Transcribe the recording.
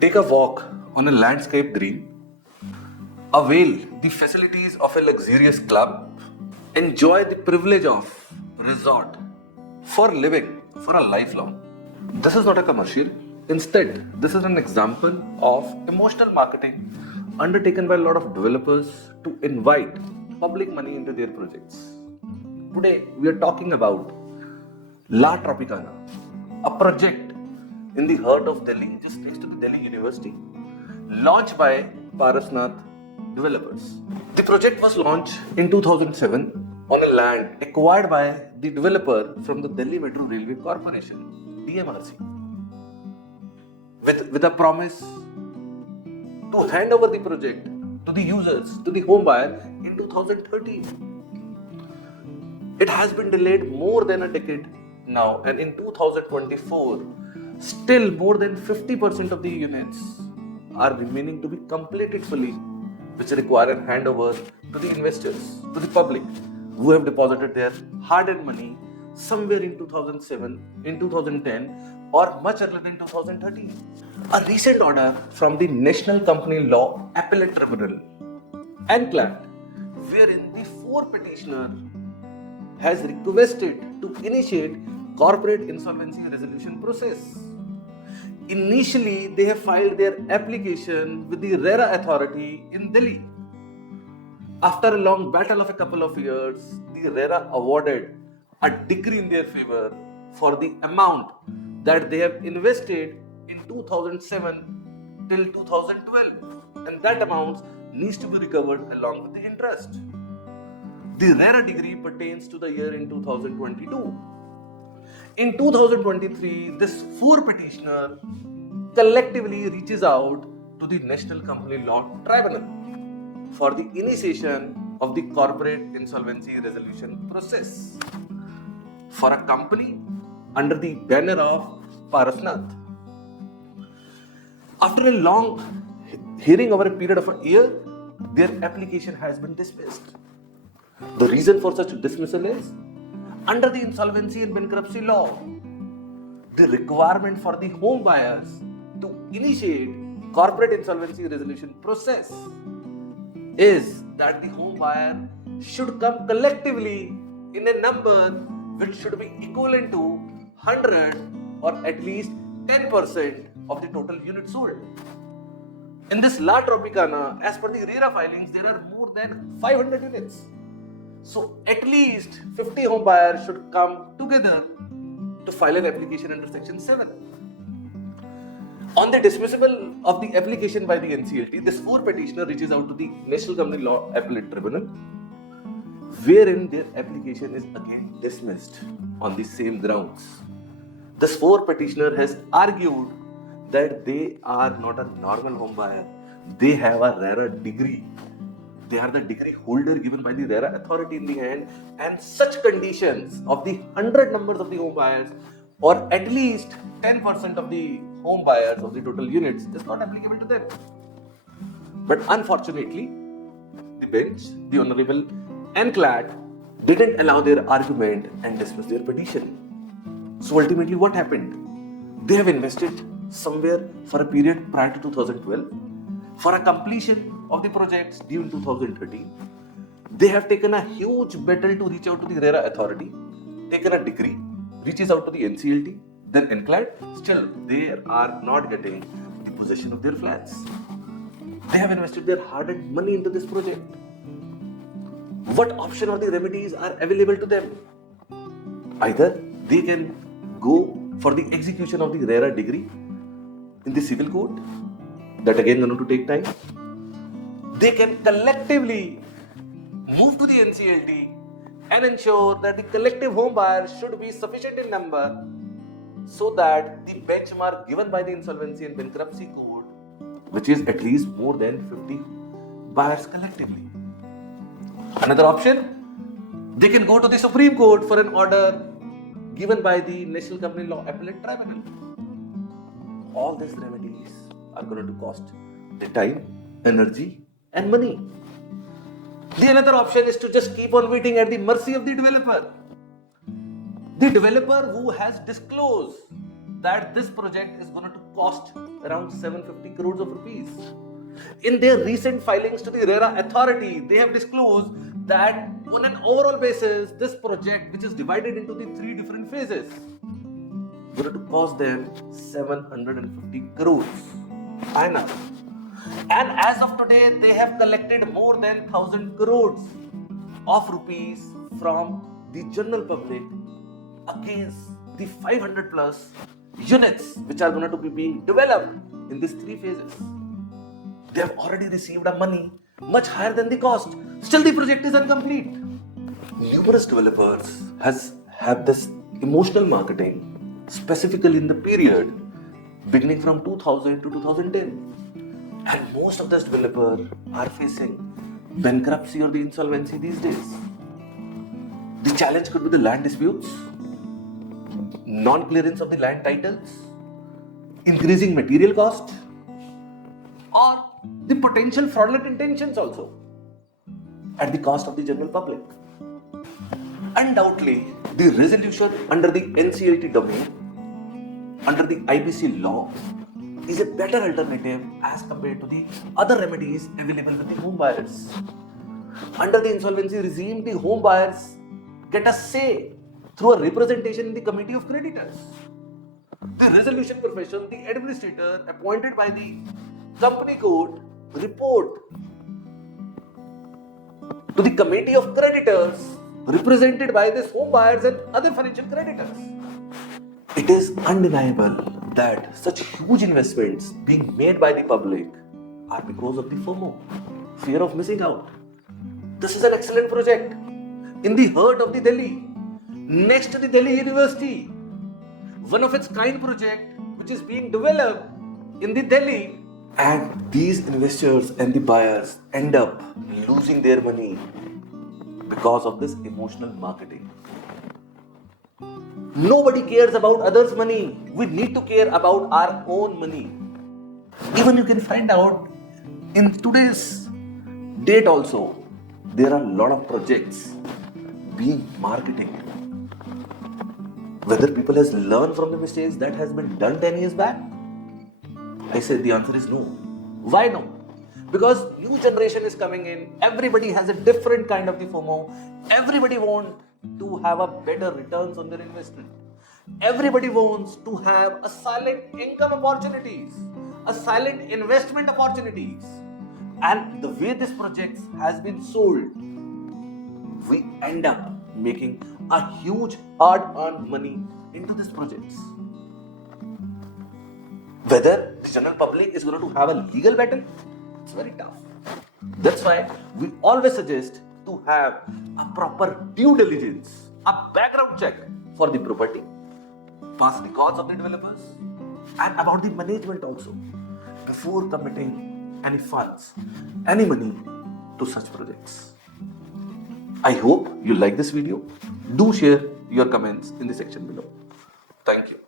Take a walk on a landscape green, avail the facilities of a luxurious club, enjoy the privilege of resort for living for a lifelong. This is not a commercial. Instead, this is an example of emotional marketing undertaken by a lot of developers to invite public money into their projects. Today, we are talking about La Tropicana, a project in the heart of Delhi, just next to the Delhi University, launched by Parsvnath Developers. The project was launched in 2007 on a land acquired by the developer from the Delhi Metro Railway Corporation, DMRC, with a promise to hand over the project to the users, to the home buyer in 2013. It has been delayed more than a decade now, and in 2024, still more than 50% of the units are remaining to be completed fully, which require a handover to the investors, to the public, who have deposited their hard-earned money somewhere in 2007, in 2010, or much earlier than 2013. A recent order from the National Company Law Appellate Tribunal, NCLAT, wherein the four petitioner has requested to initiate corporate insolvency resolution process. Initially, they have filed their application with the RERA authority in Delhi. After a long battle of a couple of years, the RERA awarded a decree in their favor for the amount that they have invested in 2007 till 2012, and that amount needs to be recovered along with the interest. The RERA degree pertains to the year in 2022. In 2023, this four petitioner collectively reaches out to the National Company Law Tribunal for the initiation of the corporate insolvency resolution process for a company under the banner of Parsvnath. After a long hearing over a period of a year, their application has been dismissed. The reason for such dismissal is, under the insolvency and bankruptcy law, the requirement for the home buyers to initiate corporate insolvency resolution process is that the home buyer should come collectively in a number which should be equivalent to 100 or at least 10% of the total units sold. In this La Tropicana, as per the RERA filings, there are more than 500 units. So at least 50 home buyers should come together to file an application under Section 7. On the dismissal of the application by the NCLT, this four petitioner reaches out to the National Company Law Appellate Tribunal, wherein their application is again dismissed on the same grounds. This four petitioner has argued that they are not a normal home buyer. They have a RERA degree. They are the degree holder given by the RERA authority in the hand, and such conditions of the 100 numbers of the home buyers or at least 10% of the home buyers of the total units is not applicable to them. But unfortunately, the bench, the Honorable NCLAT, didn't allow their argument and dismiss their petition. So ultimately what happened? They have invested somewhere for a period prior to 2012 for a completion of the projects due in 2013. They have taken a huge battle to reach out to the RERA authority, taken a decree, reaches out to the NCLT, then NCLAT. Still, they are not getting the possession of their flats. They have invested their hard-earned money into this project. What option or the remedies are available to them? Either they can go for the execution of the RERA degree in the civil court, that again going to take time. They can collectively move to the NCLT and ensure that the collective home buyers should be sufficient in number so that the benchmark given by the insolvency and bankruptcy code, which is at least more than 50 buyers collectively. Another option, they can go to the Supreme Court for an order given by the National Company Law Appellate Tribunal. All these remedies are going to cost the time, energy and money. The another option is to just keep on waiting at the mercy of the developer. The developer who has disclosed that this project is going to cost around 750 crores of rupees. In their recent filings to the RERA authority, they have disclosed that on an overall basis, this project, which is divided into the 3 different phases, going to cost them 750 crores. And as of today, they have collected more than 1000 crores of rupees from the general public against the 500 plus units which are going to be being developed in these 3 phases. They have already received a money much higher than the cost. Still the project is incomplete. Numerous developers have this emotional marketing, specifically in the period beginning from 2000 to 2010. And most of these developers are facing bankruptcy or the insolvency these days. The challenge could be the land disputes, non-clearance of the land titles, increasing material cost, or the potential fraudulent intentions also at the cost of the general public. Undoubtedly, the resolution under the NCLT domain, under the IBC law, is a better alternative as compared to the other remedies available with the home buyers. Under the insolvency regime, the home buyers get a say through a representation in the committee of creditors. The resolution profession, the administrator appointed by the company code, report to the committee of creditors represented by these home buyers and other financial creditors. It is undeniable that such huge investments being made by the public are because of the FOMO, fear of missing out. This is an excellent project in the heart of the Delhi, next to the Delhi University. One of its kind project which is being developed in the Delhi, and these investors and the buyers end up losing their money because of this emotional marketing. Nobody cares about others' money. We need to care about our own money. Even you can find out in today's date also, there are a lot of projects being marketed. Whether people has learned from the mistakes that has been done 10 years back? I said the answer is no. Why no? Because new generation is coming in. Everybody has a different kind of the FOMO. Everybody wants to have a better returns on their investment. Everybody wants to have a silent income opportunities, a silent investment opportunities. And the way this project has been sold, we end up making a huge hard-earned money into these projects. Whether the general public is going to have a legal battle, it's very tough. That's why we always suggest to have a proper due diligence, a background check for the property, past records of the developers, and about the management also, before committing any funds, any money to such projects. I hope you like this video. Do share your comments in the section below. Thank you.